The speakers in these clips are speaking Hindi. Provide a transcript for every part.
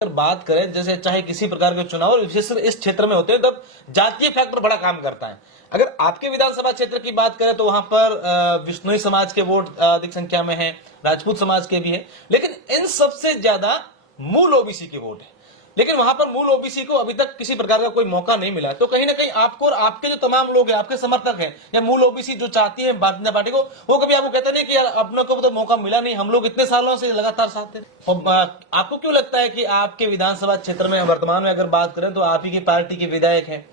अगर बात करें जैसे चाहे किसी प्रकार के चुनाव और विशेषकर इस क्षेत्र में होते हैं तब जातीय फैक्टर बड़ा काम करता है। अगर आपके विधानसभा क्षेत्र की बात करें तो वहां पर विश्नोई समाज के वोट अधिक संख्या में है, राजपूत समाज के भी है, लेकिन इन सबसे ज्यादा मूल ओबीसी के वोट है। लेकिन वहां पर मूल ओबीसी को अभी तक किसी प्रकार का कोई मौका नहीं मिला। तो कहीं ना कहीं आपको और आपके जो तमाम लोग हैं, आपके समर्थक हैं या मूल ओबीसी जो चाहती है भारतीय जनता पार्टी को, वो कभी आपको कहते नहीं कि यार अपने को तो मौका मिला नहीं, हम लोग इतने सालों से लगातार साथ थे। और आपको क्यों लगता है कि आपके विधानसभा क्षेत्र में वर्तमान में अगर बात करें तो आप ही की पार्टी के विधायक है,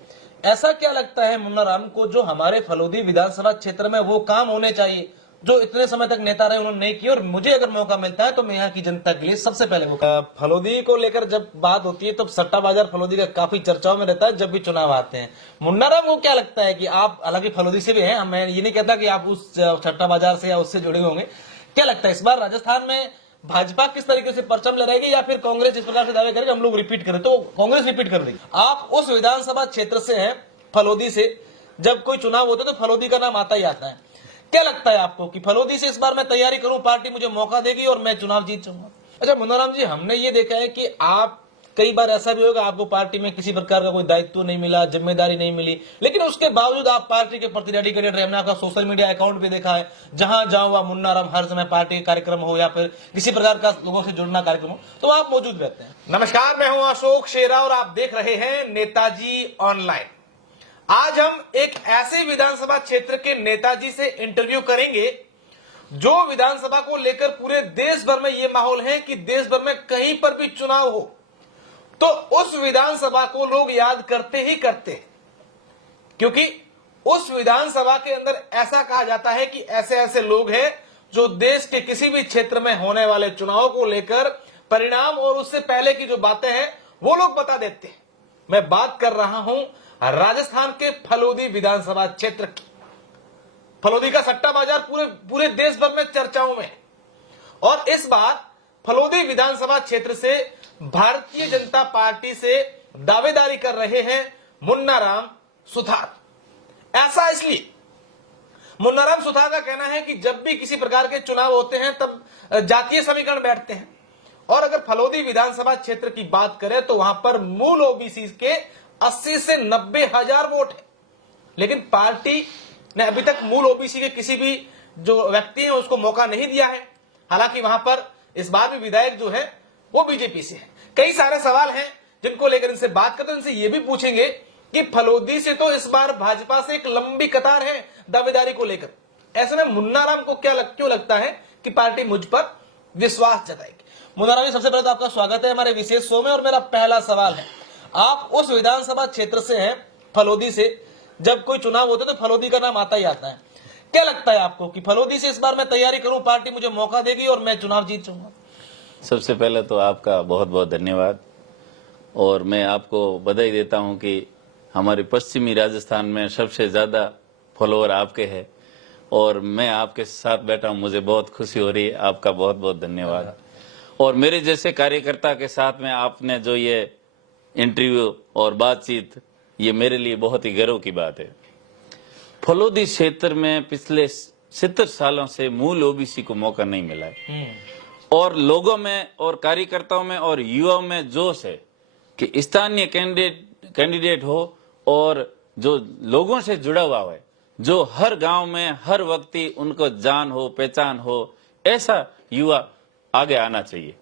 ऐसा क्या लगता है मुन्ना राम को जो हमारे फलोदी विधानसभा क्षेत्र में वो काम होने चाहिए जो इतने समय तक नेता रहे उन्होंने नहीं किया, और मुझे अगर मौका मिलता है तो मैं यहाँ की जनता के लिए सबसे पहले वो फलोदी को लेकर जब बात होती है तो सट्टा बाजार फलोदी का काफी चर्चाओं में रहता है जब भी चुनाव आते हैं। मुन्ना राम को क्या लगता है कि आप हालांकि फलोदी से भी हैं, मैं ये नहीं कहता कि आप उस सट्टा बाजार से या उससे जुड़े होंगे, क्या लगता है इस बार राजस्थान में भाजपा किस तरीके से परचम लहराएगी या फिर कांग्रेस इस प्रकार से दावे करेगी हम लोग रिपीट करें? तो कांग्रेस रिपीट कर देगी। आप उस विधानसभा क्षेत्र से हैं फलोदी से, जब कोई चुनाव होता है तो फलोदी का नाम आता ही आता है। क्या लगता है आपको कि फलोदी से इस बार मैं तैयारी करूं, पार्टी मुझे मौका देगी और मैं चुनाव जीत जाऊंगा? अच्छा मुन्ना राम जी, हमने ये देखा है कि आप कई बार ऐसा भी होगा आपको पार्टी में किसी प्रकार का कोई दायित्व नहीं मिला, जिम्मेदारी नहीं मिली, लेकिन उसके बावजूद आप पार्टी के प्रति डेडिकेटेड रहे। हमने आपका सोशल मीडिया अकाउंट भी देखा है, जहां जाओ वहां मुन्ना राम हर समय पार्टी के कार्यक्रम हो या फिर किसी प्रकार का लोगों से जुड़ना कार्यक्रम हो तो आप मौजूद रहते हैं। नमस्कार, मैं हूं अशोक शेरा और आप देख रहे हैं नेताजी ऑनलाइन। आज हम एक ऐसे विधानसभा क्षेत्र के नेताजी से इंटरव्यू करेंगे जो विधानसभा को लेकर पूरे देश भर में यह माहौल है कि देश भर में कहीं पर भी चुनाव हो तो उस विधानसभा को लोग याद करते ही करते हैं, क्योंकि उस विधानसभा के अंदर ऐसा कहा जाता है कि ऐसे ऐसे लोग हैं जो देश के किसी भी क्षेत्र में होने वाले चुनाव को लेकर परिणाम और उससे पहले की जो बातें हैं वो लोग बता देते हैं। मैं बात कर रहा हूं राजस्थान के फलोदी विधानसभा क्षेत्र की। फलोदी का सट्टा बाजार पूरे देश भर में चर्चाओं में है और इस बार फलोदी विधानसभा क्षेत्र से भारतीय जनता पार्टी से दावेदारी कर रहे हैं मुन्ना राम सुथार। ऐसा इसलिए मुन्ना राम सुथार का कहना है कि जब भी किसी प्रकार के चुनाव होते हैं तब जातीय समीकरण बैठते हैं, और अगर फलोदी विधानसभा क्षेत्र की बात करें तो वहां पर मूल ओबीसी के 80 से 90 हजार वोट है, लेकिन पार्टी ने अभी तक मूल ओबीसी के किसी भी जो व्यक्ति है उसको मौका नहीं दिया है। हालांकि वहां पर इस बार भी विधायक जो है वो बीजेपी से है। कई सारे सवाल हैं जिनको लेकर इनसे बात करते हैं। इनसे ये भी पूछेंगे कि फलोदी से तो इस बार भाजपा से एक लंबी कतार है दावेदारी को लेकर, ऐसे में मुन्ना राम को क्यों लगता है कि पार्टी मुझ पर विश्वास जताएगी? मुन्ना राम जी, सबसे पहले तो आपका स्वागत है हमारे विशेष शो में, और मेरा पहला सवाल है, आप उस विधानसभा क्षेत्र से हैं फलोदी से, जब कोई चुनाव होता है तो फलोदी का नाम आता ही आता है। क्या लगता है आपको कि फलोदी से इस बार मैं तैयारी करूं, पार्टी मुझे मौका देगी और मैं चुनाव जीत जाऊंगा? सबसे पहले तो आपका बहुत बहुत धन्यवाद, और मैं आपको बधाई देता हूं कि हमारे पश्चिमी राजस्थान में सबसे ज्यादा फॉलोअर आपके हैं और मैं आपके साथ बैठा हूं, मुझे बहुत खुशी हो रही है। आपका बहुत बहुत धन्यवाद। और मेरे जैसे कार्यकर्ता के साथ में आपने जो ये इंटरव्यू और बातचीत, ये मेरे लिए बहुत ही गर्व की बात है। फलोदी क्षेत्र में पिछले 70 सालों से मूल ओबीसी को मौका नहीं मिला है और लोगों में और कार्यकर्ताओं में और युवाओं में जोश है कि स्थानीय कैंडिडेट हो और जो लोगों से जुड़ा हुआ है, जो हर गांव में हर व्यक्ति उनको जान हो पहचान हो, ऐसा युवा आगे आना चाहिए।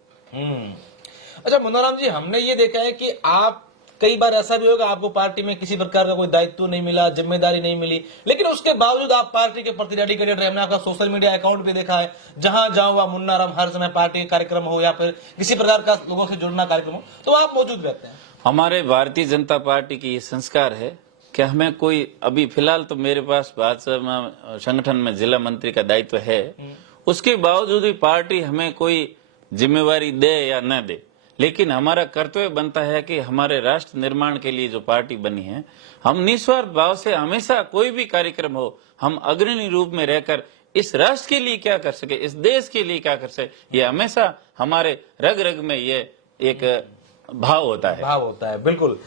अच्छा मुन्ना राम जी, हमने ये देखा है कि आप कई बार ऐसा भी होगा आपको पार्टी में किसी प्रकार का कोई दायित्व नहीं मिला, जिम्मेदारी नहीं मिली, लेकिन उसके बावजूद आप पार्टी के प्रति डेडिकेटेड रहे। हमने आपका सोशल मीडिया अकाउंट भी देखा है, जहां जाओ वहां मुन्ना राम हर समय पार्टी के कार्यक्रम हो या फिर किसी प्रकार का लोगों से जुड़ना कार्यक्रम हो तो आप मौजूद रहते हैं। हमारे भारतीय जनता पार्टी की ये संस्कार है कि हमें कोई, अभी फिलहाल तो मेरे पास भाजपा संगठन में जिला मंत्री का दायित्व है, उसके बावजूद भी पार्टी हमें कोई जिम्मेवारी दे या न दे, लेकिन हमारा कर्तव्य बनता है कि हमारे राष्ट्र निर्माण के लिए जो पार्टी बनी है, हम निस्वार्थ भाव से हमेशा कोई भी कार्यक्रम हो, हम अग्रणी रूप में रहकर इस राष्ट्र के लिए क्या कर सके, इस देश के लिए क्या कर सके, ये हमेशा हमारे रग रग में ये एक भाव होता है। बिल्कुल।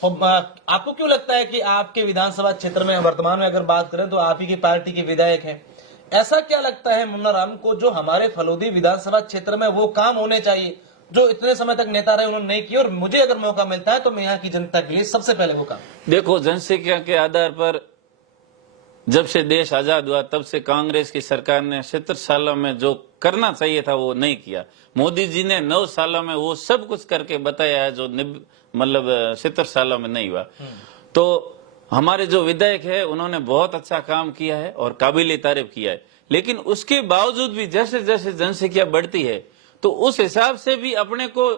आपको क्यों लगता है कि आपके विधानसभा क्षेत्र में वर्तमान में अगर बात करें तो आप ही की पार्टी के विधायक हैं, ऐसा क्या लगता है मुन्ना राम को जो हमारे फलोदी विधानसभा क्षेत्र में वो काम होने चाहिए जो इतने समय तक नेता रहे उन्होंने नहीं किया, और मुझे अगर मौका मिलता है तो मैं यहाँ की जनता के लिए सबसे पहले वो काम। देखो, जनसंख्या के आधार पर जब से देश आजाद हुआ तब से कांग्रेस की सरकार ने 70 सालों में जो करना चाहिए था वो नहीं किया। मोदी जी ने 9 सालों में वो सब कुछ करके बताया है जो मतलब 70 सालों में नहीं हुआ। तो हमारे जो विधायक है उन्होंने बहुत अच्छा काम किया है और काबिल तारीफ किया है, लेकिन उसके बावजूद भी जैसे जैसे जनसंख्या बढ़ती है तो उस हिसाब से भी अपने को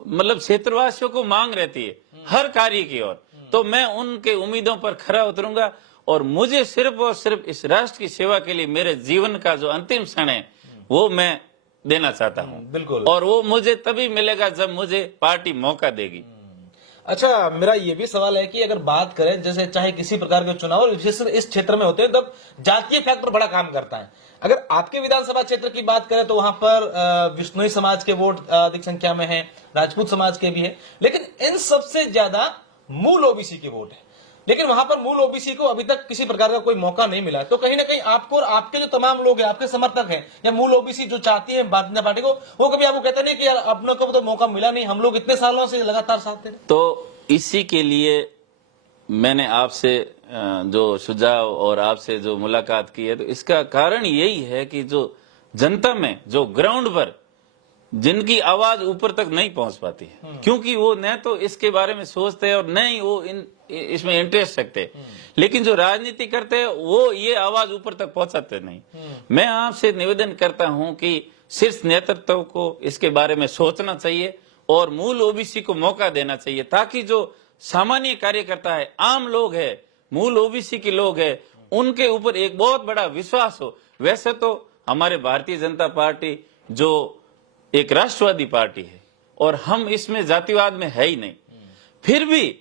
मतलब क्षेत्रवासियों को मांग रहती है हर कार्य की ओर। तो मैं उनके उम्मीदों पर खरा उतरूंगा और मुझे सिर्फ और सिर्फ इस राष्ट्र की सेवा के लिए मेरे जीवन का जो अंतिम क्षण है वो मैं देना चाहता हूं। बिल्कुल। और वो मुझे तभी मिलेगा जब मुझे पार्टी मौका देगी। अच्छा, मेरा ये भी सवाल है कि अगर बात करें जैसे चाहे किसी प्रकार के चुनाव और विशेषकर इस क्षेत्र में होते हैं तब जातीय फैक्टर बड़ा काम करता है। अगर आपके विधानसभा क्षेत्र की बात करें तो वहां पर विश्नोई समाज के वोट अधिक संख्या में है, राजपूत समाज के भी है, लेकिन इन सबसे ज्यादा मूल ओबीसी के वोट है। लेकिन वहां पर मूल ओबीसी को अभी तक किसी प्रकार का कोई मौका नहीं मिला है। तो कहीं ना कहीं आपको और आपके जो तमाम लोग हैं, आपके समर्थक हैं या मूल ओबीसी जो चाहती है भारतीय जनता पार्टी को, वो कभी आपको कहते नहीं कि यार अपने को तो मौका मिला नहीं, हम लोग इतने सालों से लगातार साथ दे रहे। तो इसी के लिए मैंने आपसे जो सुझाव और आपसे जो मुलाकात की है, तो इसका कारण यही है कि जो जनता में जो ग्राउंड पर जिनकी आवाज ऊपर तक नहीं पहुंच पाती है, क्योंकि वो न तो इसके बारे में सोचते हैं और न ही वो इसमें इंटरेस्ट रखते, लेकिन जो राजनीति करते हैं वो ये आवाज ऊपर तक पहुंचाते नहीं। मैं आपसे निवेदन करता हूं कि शीर्ष नेतृत्व को इसके बारे में सोचना चाहिए और मूल ओबीसी को मौका देना चाहिए, ताकि जो सामान्य कार्यकर्ता है, आम लोग है, मूल ओबीसी के लोग है, उनके ऊपर एक बहुत बड़ा विश्वास हो। वैसे तो हमारे भारतीय जनता पार्टी जो एक राष्ट्रवादी पार्टी है और हम इसमें जातिवाद में है ही नहीं, फिर भी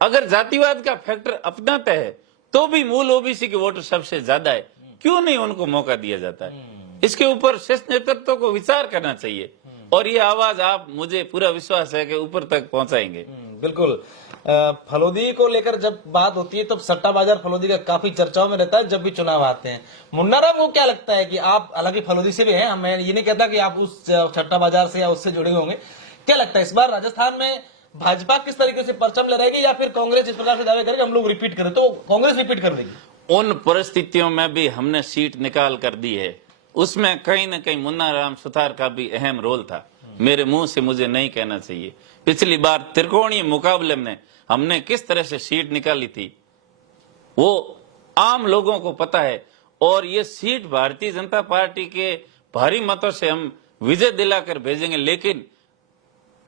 अगर जातिवाद का फैक्टर अपनाते हैं तो भी मूल ओबीसी के वोटर सबसे ज्यादा है, क्यों नहीं उनको मौका दिया जाता है? इसके ऊपर शीर्ष नेतृत्व को विचार करना चाहिए और ये आवाज आप, मुझे पूरा विश्वास है कि ऊपर तक पहुंचाएंगे। बिल्कुल। फलोदी को लेकर जब बात होती है तो सट्टा बाजार फलोदी का काफी चर्चाओं में रहता है जब भी चुनाव आते हैं। मुन्नाराम को क्या लगता है कि आप, हालांकि फलोदी से भी हैं, मैं ये नहीं कहता कि आप उस सट्टा बाजार से या उससे जुड़े होंगे, क्या लगता है इस बार राजस्थान में भाजपा किस तरीके से परचम लहराएगी या फिर कांग्रेस इस प्रकार से दावे करेगी हम लोग रिपीट करें? तो कांग्रेस रिपीट कर देगी। उन परिस्थितियों में भी हमने सीट निकाल कर दी है, उसमें कहीं न कहीं मुन्नाराम सुतार का भी अहम रोल था। मेरे मुंह से मुझे नहीं कहना चाहिए, पिछली बार त्रिकोणीय मुकाबले में हमने किस तरह से सीट निकाली थी वो आम लोगों को पता है, और ये सीट भारतीय जनता पार्टी के भारी मतों से हम विजय दिलाकर भेजेंगे। लेकिन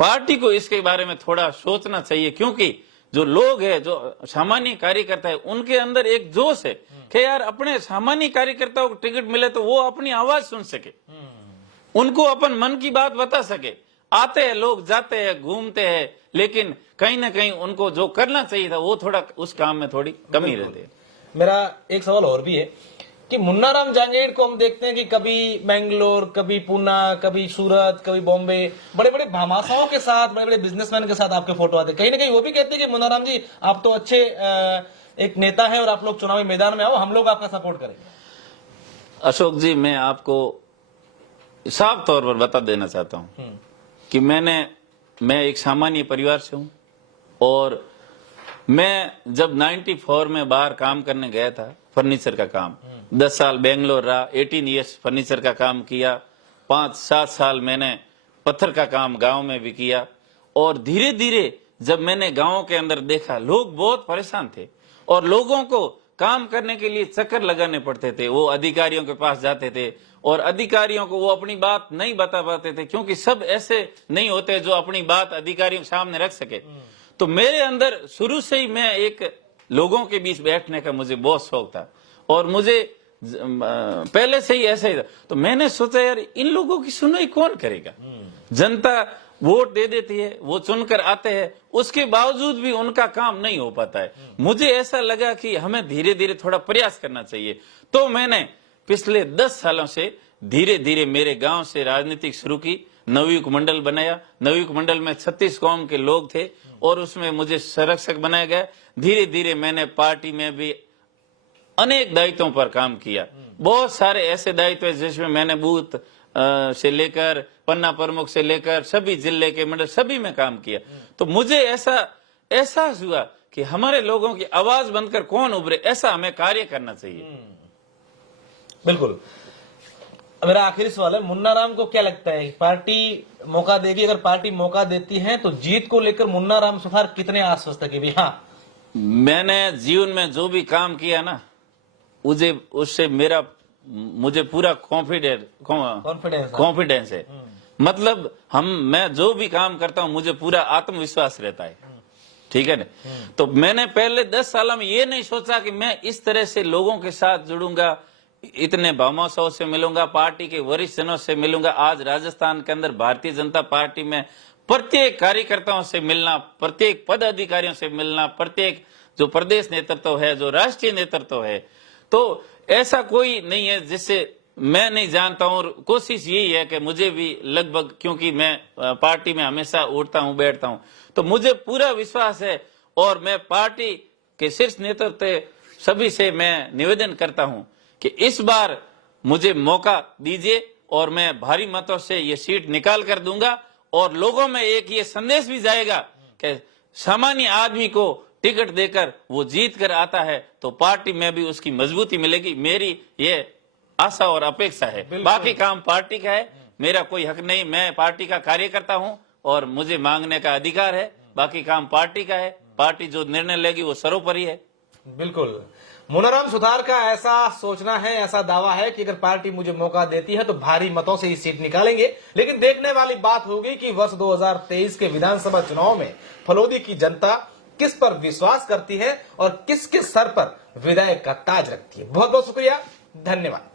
पार्टी को इसके बारे में थोड़ा सोचना चाहिए, क्योंकि जो लोग हैं, जो सामान्य कार्यकर्ता है, उनके अंदर एक जोश है कि यार अपने सामान्य कार्यकर्ताओं को टिकट मिले तो वो अपनी आवाज सुन सके, उनको अपन मन की बात बता सके। आते हैं लोग, जाते हैं, घूमते हैं, लेकिन कहीं ना कहीं उनको जो करना चाहिए था वो थोड़ा उस काम में थोड़ी कमी रहती है। मेरा एक सवाल और भी है कि मुन्नाराम जांगेड़ को हम देखते हैं कि कभी बेंगलोर, कभी पूना, कभी सूरत, कभी बॉम्बे, बड़े बड़े भामाशाओं के साथ, बड़े बड़े बिजनेसमैन के साथ आपके फोटो आते हैं। कहीं ना कहीं वो भी कहते हैं कि मुन्नाराम जी आप तो अच्छे एक नेता है और आप लोग चुनावी मैदान में आओ, हम लोग आपका सपोर्ट करेंगे। अशोक जी, मैं आपको साफ तौर पर बता देना चाहता हूं कि मैं एक सामान्य परिवार से हूं, और मैं जब 94 में बाहर काम करने गया था, फर्नीचर का काम, 10 साल बेंगलोर रहा, 18 ईयर्स फर्नीचर का काम किया, 5-7 साल मैंने पत्थर का काम गांव में भी किया। और धीरे धीरे जब मैंने गांव के अंदर देखा, लोग बहुत परेशान थे और लोगों को काम करने के लिए चक्कर लगाने पड़ते थे। वो अधिकारियों के पास जाते थे और अधिकारियों को वो अपनी बात नहीं बता पाते थे, क्योंकि सब ऐसे नहीं होते जो अपनी बात अधिकारियों के सामने रख सके। तो मेरे अंदर शुरू से ही मैं एक लोगों के बीच बैठने का मुझे बहुत शौक था और मुझे पहले से ही ऐसा ही था। तो मैंने सोचा यार इन लोगों की सुनवाई कौन करेगा? जनता वोट दे देती है, वो चुनकर आते हैं, उसके बावजूद भी उनका काम नहीं हो पाता है। मुझे ऐसा लगा कि हमें धीरे धीरे थोड़ा प्रयास करना चाहिए। तो मैंने पिछले 10 सालों से धीरे धीरे मेरे गांव से राजनीति शुरू की, नवयुग मंडल बनाया। नवयुग मंडल में 36 कौम के लोग थे और उसमें मुझे संरक्षक बनाया गया। धीरे धीरे मैंने पार्टी में भी अनेक दायित्वों पर काम किया। बहुत सारे ऐसे दायित्व है जिसमें मैंने बूथ से लेकर पन्ना प्रमुख से लेकर सभी जिले के मंडल सभी में काम किया। तो मुझे ऐसा एहसास हुआ कि हमारे लोगों की आवाज बनकर कौन उभरे, ऐसा हमें कार्य करना चाहिए। बिल्कुल। मेरा आखिरी सवाल है, मुन्ना राम को क्या लगता है पार्टी मौका देगी? अगर पार्टी मौका देती है तो जीत को लेकर मुन्ना राम सुथार कितने आश्वस्त है कि भी हाँ मैंने जीवन में जो भी काम किया ना, उससे मुझे पूरा कॉन्फिडेंस है। मतलब मैं जो भी काम करता हूं मुझे पूरा आत्मविश्वास रहता है, ठीक है ना। तो मैंने पहले 10 साल में ये नहीं सोचा कि मैं इस तरह से लोगों के साथ जुड़ूंगा, इतने भामाशाहों से मिलूंगा, पार्टी के वरिष्ठ जनों से मिलूंगा। आज राजस्थान के अंदर भारतीय जनता पार्टी में प्रत्येक कार्यकर्ताओं से मिलना, प्रत्येक पदाधिकारियों से मिलना, प्रत्येक जो प्रदेश नेतृत्व है, जो राष्ट्रीय नेतृत्व है, तो ऐसा कोई नहीं है जिससे मैं नहीं जानता हूं। और कोशिश यही है कि मुझे भी लगभग, क्योंकि मैं पार्टी में हमेशा उठता हूं बैठता हूं, तो मुझे पूरा विश्वास है। और मैं पार्टी के शीर्ष नेतृत्व सभी से मैं निवेदन करता हूं कि इस बार मुझे मौका दीजिए और मैं भारी मतों से ये सीट निकाल कर दूंगा। और लोगों में एक ये संदेश भी जाएगा कि सामान्य आदमी को टिकट देकर वो जीत कर आता है तो पार्टी में भी उसकी मजबूती मिलेगी। मेरी ये आशा और अपेक्षा है। बाकी काम पार्टी का है, मेरा कोई हक नहीं। मैं पार्टी का कार्यकर्ता हूं और मुझे मांगने का अधिकार है। बाकी काम पार्टी का है, पार्टी जो निर्णय लेगी वो सर्वोपरि है। बिल्कुल। मुन्ना राम सुथार का ऐसा सोचना है, ऐसा दावा है कि अगर पार्टी मुझे मौका देती है तो भारी मतों से ये सीट निकालेंगे। लेकिन देखने वाली बात होगी कि वर्ष 2023 के विधानसभा चुनाव में फलोदी की जनता किस पर विश्वास करती है और किसके सर पर विधायक का ताज रखती है। बहुत बहुत शुक्रिया, धन्यवाद।